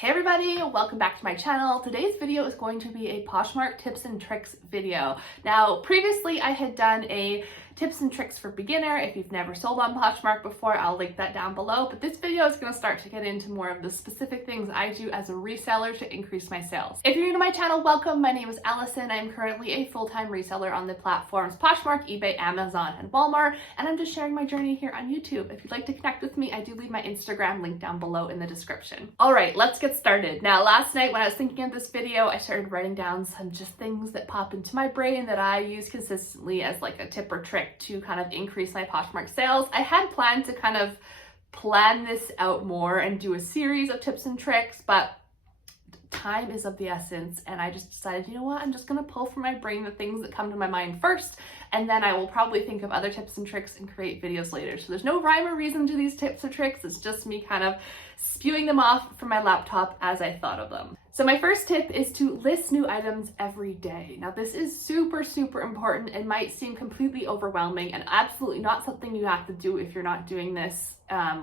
Hey everybody, welcome back to my channel. Today's video is going to be a Poshmark tips and tricks video. Now, previously I had done a tips and tricks for beginner. If you've never sold on Poshmark before, I'll link that down below. But this video is going to start to get into more of the specific things I do as a reseller to increase my sales. If you're new to my channel, welcome. My name is Allison. I'm currently a full-time reseller on the platforms Poshmark, eBay, Amazon, and Walmart. And I'm just sharing my journey here on YouTube. If you'd like to connect with me, I do leave my Instagram link down below in the description. All right, let's get started. Now, last night when I was thinking of this video, I started writing down some just things that pop into my brain that I use consistently as like a tip or trick to kind of increase my Poshmark sales. I had planned to kind of plan this out more and do a series of tips and tricks, but time is of the essence, and I just decided, you know what, I'm just gonna pull from my brain the things that come to my mind first, and then I will probably think of other tips and tricks and create videos later. So there's no rhyme or reason to these tips or tricks. It's just me kind of spewing them off from my laptop as I thought of them. So my first tip is to list new items every day. Now this is super important and might seem completely overwhelming, and absolutely not something you have to do if you're not doing this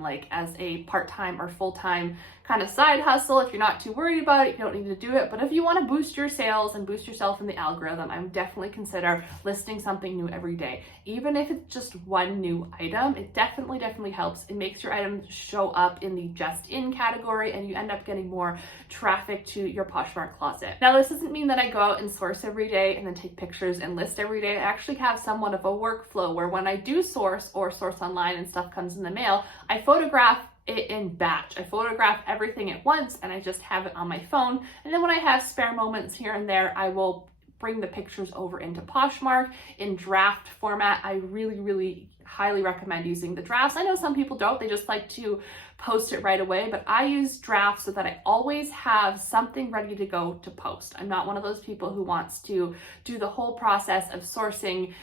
like as a part-time or full-time kind of side hustle. If you're not too worried about it, you don't need to do it. But if you want to boost your sales and boost yourself in the algorithm, I would definitely consider listing something new every day. Even if it's just one new item, it definitely helps. It makes your items show up in the just in category, and you end up getting more traffic to your Poshmark closet. Now, this doesn't mean that I go out and source every day and then take pictures and list every day. I actually have somewhat of a workflow where when I do source or source online and stuff comes in the mail, I photograph it in batch. I photograph everything at once and I just have it on my phone. And then when I have spare moments here and there, I will bring the pictures over into Poshmark in draft format. I really highly recommend using the drafts. I know some people don't, they just like to post it right away, but I use drafts so that I always have something ready to go to post. I'm not one of those people who wants to do the whole process of sourcing,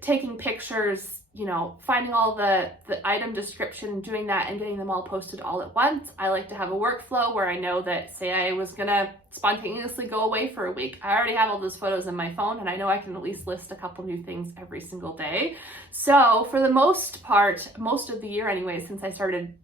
taking pictures, you know, finding all the item description, doing that and getting them all posted all at once. I like to have a workflow where I know that, say I was gonna spontaneously go away for a week, I already have all those photos in my phone and I know I can at least list a couple new things every single day. So for the most part, most of the year anyway, since I started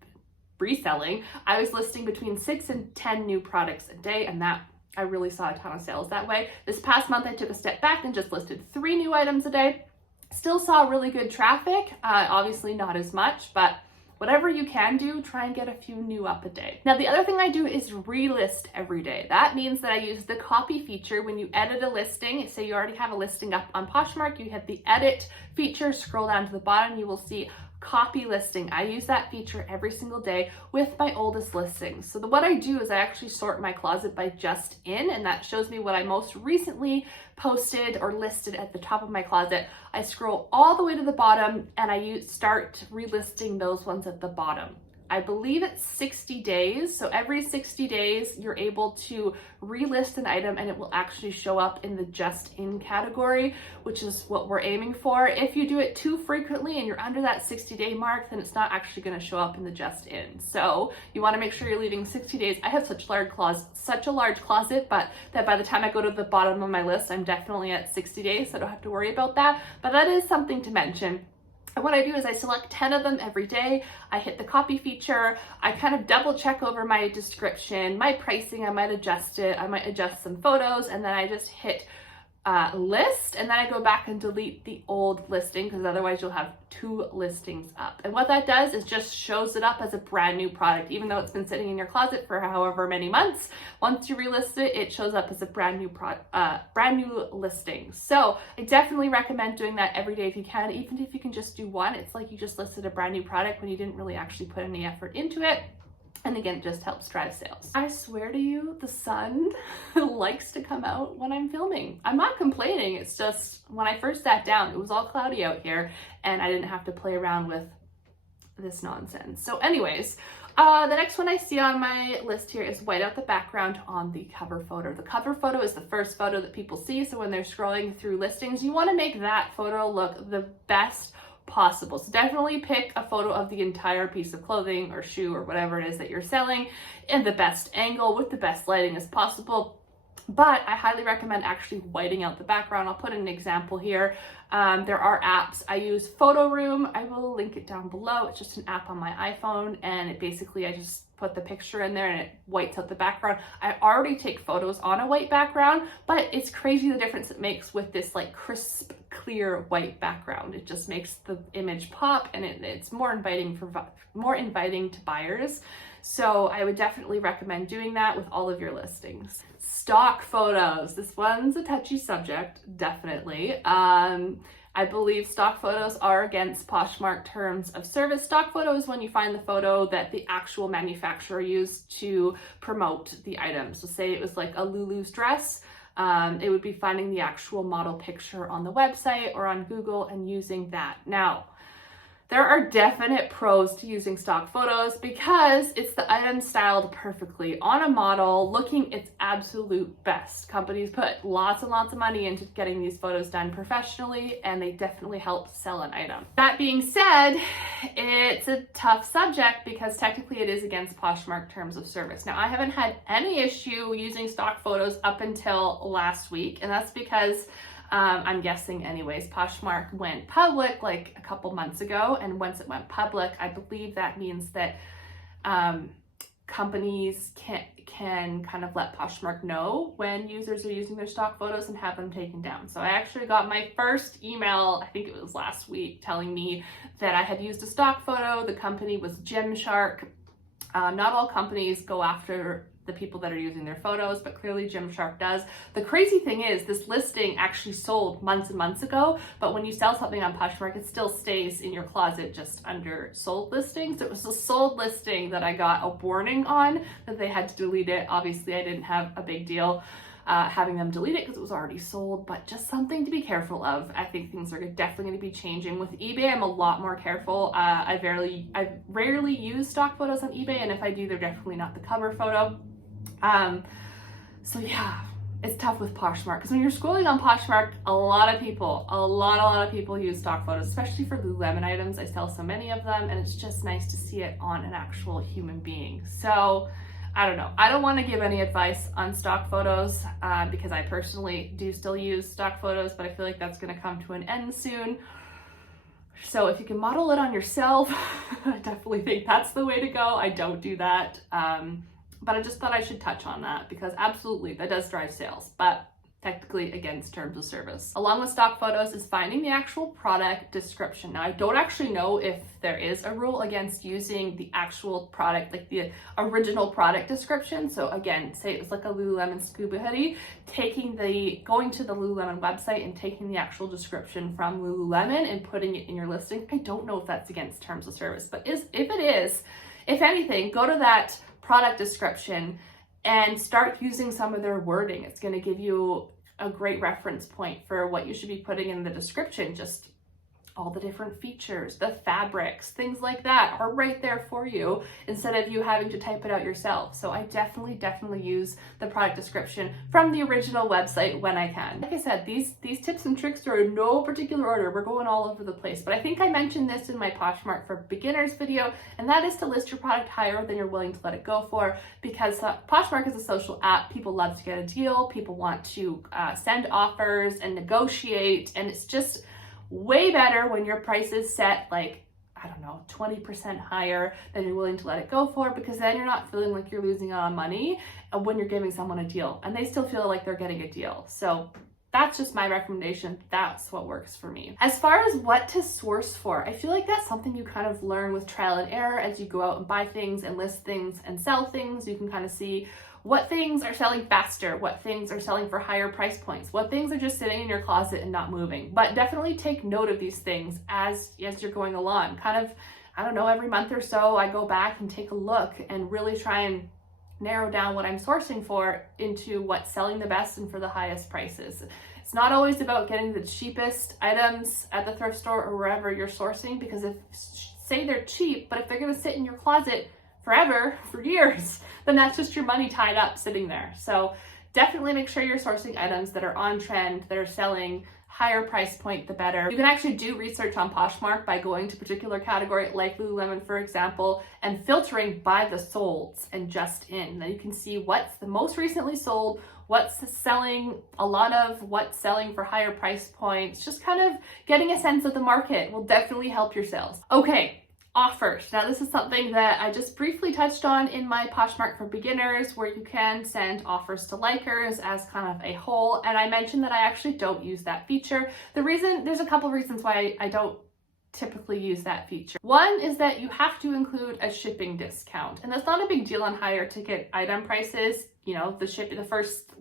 reselling, I was listing between 6 and 10 new products a day, and that I really saw a ton of sales that way. This past month, I took a step back and just listed 3 new items a day. Still saw really good traffic, obviously not as much, but whatever you can do, try and get a few new up a day. Now, the other thing I do is relist every day. That means that I use the copy feature. When you edit a listing, say you already have a listing up on Poshmark, you hit the edit feature, scroll down to the bottom, you will see copy listing. I use that feature every single day with my oldest listings. So what I do is I actually sort my closet by just in, and that shows me what I most recently posted or listed at the top of my closet. I scroll all the way to the bottom and I start relisting those ones at the bottom. I believe it's 60 days. So every 60 days, you're able to relist an item and it will actually show up in the just in category, which is what we're aiming for. If you do it too frequently and you're under that 60-day mark, then it's not actually going to show up in the just in. So you want to make sure you're leaving 60 days. I have such a large closet, but that by the time I go to the bottom of my list, I'm definitely at 60 days, so I don't have to worry about that. But that is something to mention. And what I do is I select 10 of them every day. I hit the copy feature. I kind of double check over my description, my pricing. I might adjust it. I might adjust some photos, and then I just hit list, and then I go back and delete the old listing, because otherwise you'll have 2 listings up. And what that does is just shows it up as a brand new product, even though it's been sitting in your closet for however many months. Once you relist it, it shows up as a brand new listing. So I definitely recommend doing that every day if you can. Even if you can just do one, it's like you just listed a brand new product when you didn't really actually put any effort into it. And again, it just helps drive sales. I swear to you, the sun likes to come out when I'm filming. I'm not complaining. It's just when I first sat down, it was all cloudy out here and I didn't have to play around with this nonsense. So anyways, the next one I see on my list here is white out the background on the cover photo. The cover photo is the first photo that people see. So when they're scrolling through listings, you want to make that photo look the best possible. So definitely pick a photo of the entire piece of clothing or shoe or whatever it is that you're selling in the best angle with the best lighting as possible. But I highly recommend actually whiting out the background. I'll put an example here. There are apps. I use Photo Room. I will link it down below. It's just an app on my iPhone, and it basically, I just put the picture in there and it whites out the background. I already take photos on a white background, but it's crazy the difference it makes with this like crisp, clear white background. It just makes the image pop, and it's more inviting to buyers. So I would definitely recommend doing that with all of your listings. Stock photos. This one's a touchy subject, definitely. I believe stock photos are against Poshmark terms of service. Stock photo is when you find the photo that the actual manufacturer used to promote the item. So say it was like a Lulu's dress, it would be finding the actual model picture on the website or on Google and using that. Now, there are definite pros to using stock photos because it's the item styled perfectly on a model, looking its absolute best. Companies put lots and lots of money into getting these photos done professionally, and they definitely help sell an item. That being said, it's a tough subject because technically it is against Poshmark terms of service. Now, I haven't had any issue using stock photos up until last week, and that's because I'm guessing anyways, Poshmark went public like a couple months ago, and once it went public, I believe that means that companies can kind of let Poshmark know when users are using their stock photos and have them taken down. So I actually got my first email, I think it was last week, telling me that I had used a stock photo. The company was Gymshark. Not all companies go after the people that are using their photos, but clearly Gymshark does. The crazy thing is this listing actually sold months and months ago, but when you sell something on Poshmark, it still stays in your closet just under sold listings. It was a sold listing that I got a warning on that they had to delete it. Obviously, I didn't have a big deal having them delete it because it was already sold, but just something to be careful of. I think things are definitely going to be changing. With eBay, I'm a lot more careful. I rarely use stock photos on eBay, and if I do, they're definitely not the cover photo. So yeah, it's tough with Poshmark because when you're scrolling on Poshmark, a lot of people use stock photos, especially for Lululemon items. I sell so many of them, and it's just nice to see it on an actual human being. So I don't know. I don't want to give any advice on stock photos because I personally do still use stock photos, but I feel like that's going to come to an end soon. So if you can model it on yourself, I definitely think that's the way to go. I don't do that. But I just thought I should touch on that because absolutely that does drive sales, but technically against terms of service. Along with stock photos is finding the actual product description. Now, I don't actually know if there is a rule against using the actual product, like the original product description. So again, say it was like a Lululemon scuba hoodie, going to the Lululemon website and taking the actual description from Lululemon and putting it in your listing. I don't know if that's against terms of service, but if it is, if anything, go to that product description and start using some of their wording. It's going to give you a great reference point for what you should be putting in the description. Just all the different features, the fabrics, things like that are right there for you instead of you having to type it out yourself. So I definitely use the product description from the original website when I can. Like I said, these tips and tricks are in no particular order. We're going all over the place, but I think I mentioned this in my Poshmark for Beginners video, and that is to list your product higher than you're willing to let it go for, because Poshmark is a social app. People love to get a deal. People want to send offers and negotiate, and it's just way better when your price is set like, I don't know, 20% higher than you're willing to let it go for, because then you're not feeling like you're losing out on money when you're giving someone a deal and they still feel like they're getting a deal. So that's just my recommendation. That's what works for me. As far as what to source for, I feel like that's something you kind of learn with trial and error as you go out and buy things and list things and sell things. You can kind of see what things are selling faster, what things are selling for higher price points, what things are just sitting in your closet and not moving. But definitely take note of these things as you're going along. Kind of, I don't know, every month or so, I go back and take a look and really try and narrow down what I'm sourcing for into what's selling the best and for the highest prices. It's not always about getting the cheapest items at the thrift store or wherever you're sourcing, because if, say they're cheap, but if they're gonna sit in your closet forever, for years, then that's just your money tied up sitting there. So definitely make sure you're sourcing items that are on trend, that are selling higher price point, the better. You can actually do research on Poshmark by going to a particular category like Lululemon, for example, and filtering by the solds and just in. Then you can see what's the most recently sold, what's selling a lot of, what's selling for higher price points. Just kind of getting a sense of the market will definitely help your sales. Okay. Offers. Now this is something that I just briefly touched on in my Poshmark for beginners, where you can send offers to likers as kind of a whole, and I mentioned that I actually don't use that feature. There's a couple reasons why I don't typically use that feature. One is that you have to include a shipping discount, and that's not a big deal on higher ticket item prices. You know, the first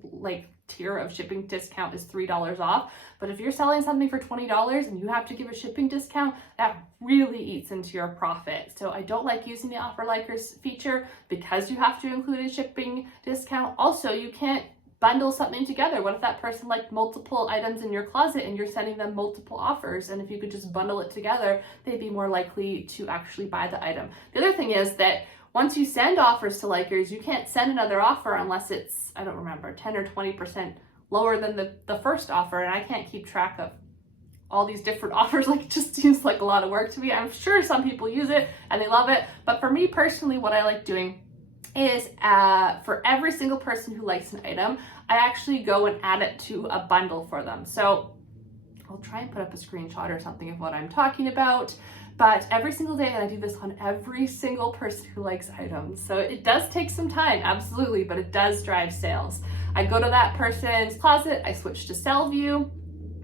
tier of shipping discount is $3 off. But if you're selling something for $20 and you have to give a shipping discount, that really eats into your profit. So I don't like using the offer likers feature because you have to include a shipping discount. Also, you can't bundle something together. What if that person liked multiple items in your closet and you're sending them multiple offers? And if you could just bundle it together, they'd be more likely to actually buy the item. The other thing is that once you send offers to likers, you can't send another offer unless it's, I don't remember, 10 or 20% lower than the first offer. And I can't keep track of all these different offers. Like, it just seems like a lot of work to me. I'm sure some people use it and they love it. But for me personally, what I like doing is for every single person who likes an item, I actually go and add it to a bundle for them. So I'll try and put up a screenshot or something of what I'm talking about. But every single day, and I do this on every single person who likes items. So it does take some time, absolutely, but it does drive sales. I go to that person's closet, I switch to sell view,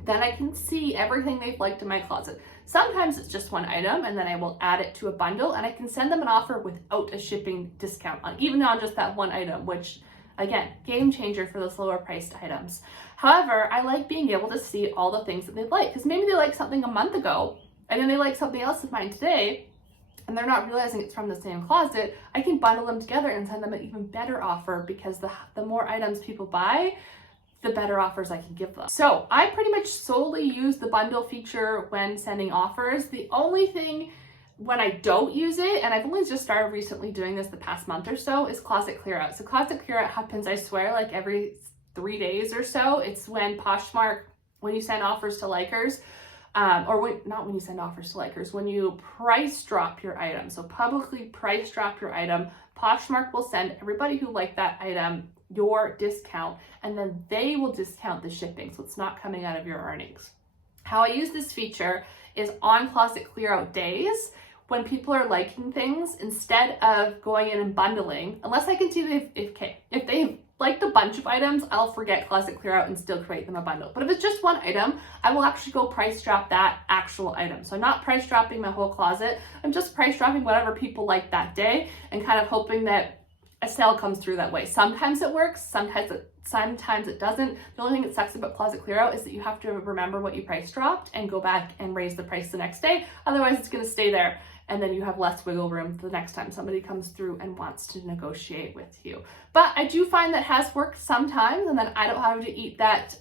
then I can see everything they've liked in my closet. Sometimes it's just one item, and then I will add it to a bundle, and I can send them an offer without a shipping discount on, even on just that one item, which, again, game changer for those lower priced items. However, I like being able to see all the things that they like, because maybe they liked something a month ago, and then they like something else of mine today, and they're not realizing it's from the same closet. I can bundle them together and send them an even better offer, because the more items people buy, the better offers I can give them. So I pretty much solely use the bundle feature when sending offers. The only thing when I don't use it, and I've only just started recently doing this the past month or so, is closet clear out. So closet clear out happens, I swear, like every 3 days or so. It's when Poshmark, when you send offers to likers, not when you send offers to likers, when you price drop your item. So publicly price drop your item, Poshmark will send everybody who liked that item your discount, and then they will discount the shipping. So it's not coming out of your earnings. How I use this feature is on closet clear out days, when people are liking things, instead of going in and bundling, unless I can see if they've liked a bunch of items, I'll forget closet clear out and still create them a bundle. But if it's just one item, I will actually go price drop that actual item. So I'm not price dropping my whole closet, I'm just price dropping whatever people like that day, and kind of hoping that a sale comes through that way. Sometimes it works, sometimes it doesn't. The only thing that sucks about closet clear out is that you have to remember what you price dropped and go back and raise the price the next day. Otherwise it's gonna stay there, and then you have less wiggle room the next time somebody comes through and wants to negotiate with you. But I do find that has worked sometimes, and then I don't have to eat that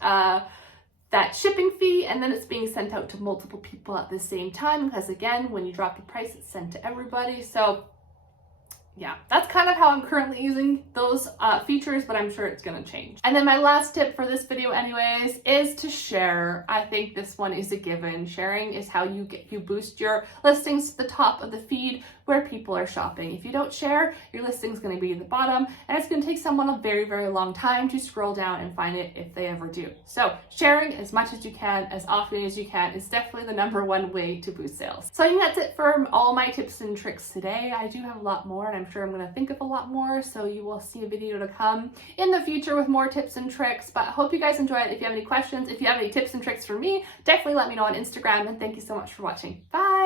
shipping fee, and then it's being sent out to multiple people at the same time, because again, when you drop the price, it's sent to everybody. So yeah, that's kind of how I'm currently using those features, but I'm sure it's gonna change. And then my last tip for this video anyways is to share. I think this one is a given. Sharing is how you boost your listings to the top of the feed where people are shopping. If you don't share, your listing's gonna be at the bottom, and it's gonna take someone a very, very long time to scroll down and find it if they ever do. So sharing as much as you can, as often as you can, is definitely the #1 way to boost sales. So I think that's it for all my tips and tricks today. I do have a lot more, and I'm sure I'm gonna think of a lot more, so you will see a video to come in the future with more tips and tricks. But I hope you guys enjoy it. If you have any questions, if you have any tips and tricks for me, definitely let me know on Instagram, and thank you so much for watching. Bye!